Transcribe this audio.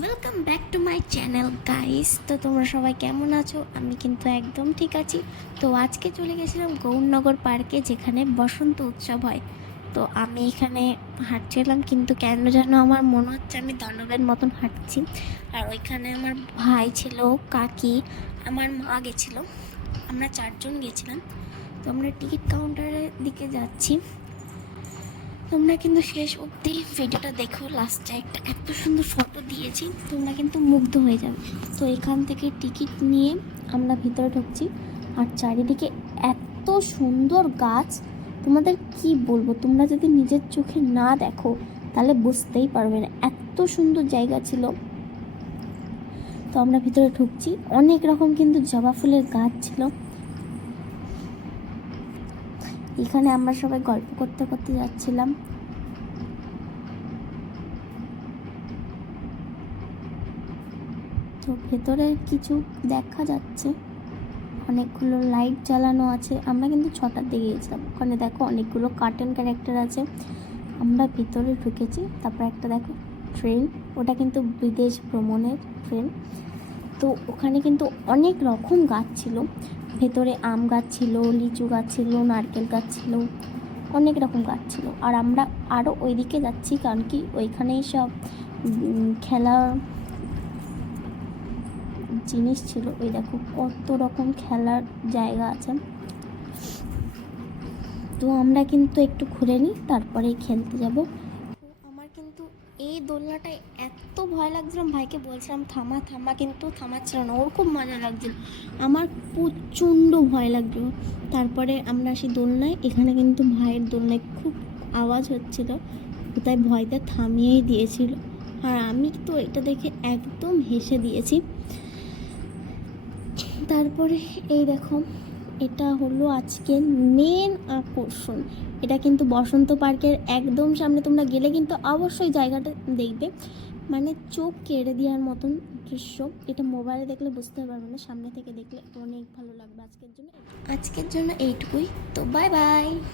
Welcome back to my channel guys তো তোমরা সবাই কেমন আছো? আমি কিন্তু একদম ঠিক আছি। তো আজকে চলে গেছিলাম গৌরনগর পার্কে, যেখানে বসন্ত উৎসব হয়। তো আমি এখানে হাঁটছিলাম, কিন্তু কেন যেন আমার মনে হচ্ছে আমি দানবের মতন হাঁটছি। আর ওইখানে আমার ভাই ছিল, কাকি, আমার মা গেছিল। আমরা চারজন গেছিলাম। তো আমরা টিকিট কাউন্টারের দিকে যাচ্ছি। তোমরা কিন্তু শেষ অবধি ভিডিওটা দেখো। লাস্টে একটা এত সুন্দর ফটো দিয়েছি, তোমরা কিন্তু মুগ্ধ হয়ে যাবে। তো এখান থেকে টিকিট নিয়ে আমরা ভিতরে ঢুকছি। আর চারিদিকে এত সুন্দর গাছ, তোমাদের কি বলব? তোমরা যদি নিজের চোখে না দেখো, তাহলে বুঝতেই পারবে না। এত সুন্দর জায়গা ছিল। তো আমরা ভিতরে ঢুকছি। অনেক রকম কিন্তু জবা ফুলের গাছ ছিল। এখানে আমরা সবাই গল্প করতে করতে যাচ্ছিলাম। তো ভেতরে কিছু দেখা যাচ্ছে। অনেকগুলো লাইট জ্বালানো আছে। আমরা কিন্তু ছটার দিকে গেছিলাম। ওখানে দেখো অনেকগুলো কার্টুন ক্যারেক্টার আছে। আমরা ভিতরে ঢুকেছি। তারপর একটা দেখো ট্রেন ওটা কিন্তু বিদেশ ভ্রমণের ট্রেন তো ওখানে কিন্তু অনেক রকম গাছ ছিল। ভেতরে আম গাছ ছিল, লিচু গাছ ছিল, নারকেল গাছ ছিল, অনেক রকম গাছ ছিল। আর আমরা আরও ওইদিকে যাচ্ছি কারণ কি ওইখানেই সব খেলার জিনিস ছিল। ওই দেখো কত রকম খেলার জায়গা আছে। তো আমরা কিন্তু একটু ঘুরে নিই, তারপরেই খেলতে যাব। দোলনাটায় এত ভয় লাগছিল ভাইকে বলছিলাম, থামা থামা কিন্তু থামাচ্ছিল না। ওর খুব মজা লাগছিল। আমার প্রচণ্ড ভয় লাগছিল। তারপরে আমরা সেই দোলনায়, এখানে কিন্তু ভাইয়ের দোলনায় খুব আওয়াজ হচ্ছিল, তাই ভয়তে থামিয়েই দিয়েছিল। আর আমি তো এটা দেখে একদম হেসে দিয়েছি। তারপরে এই দেখো এটা হলো আজকের মেন আকর্ষণ। এটা কিন্তু বসন্ত পার্কের একদম সামনে তোমরা গেলে কিন্তু অবশ্যই জায়গাটা দেখবে। মানে চোখ কেড়ে দেওয়ার মতন দৃশ্য। এটা মোবাইলে দেখলে বুঝতে পারবে না, সামনে থেকে দেখলে অনেক ভালো লাগবে আজকের জন্য। আজকের জন্য এইটুকুই। তো বাই বাই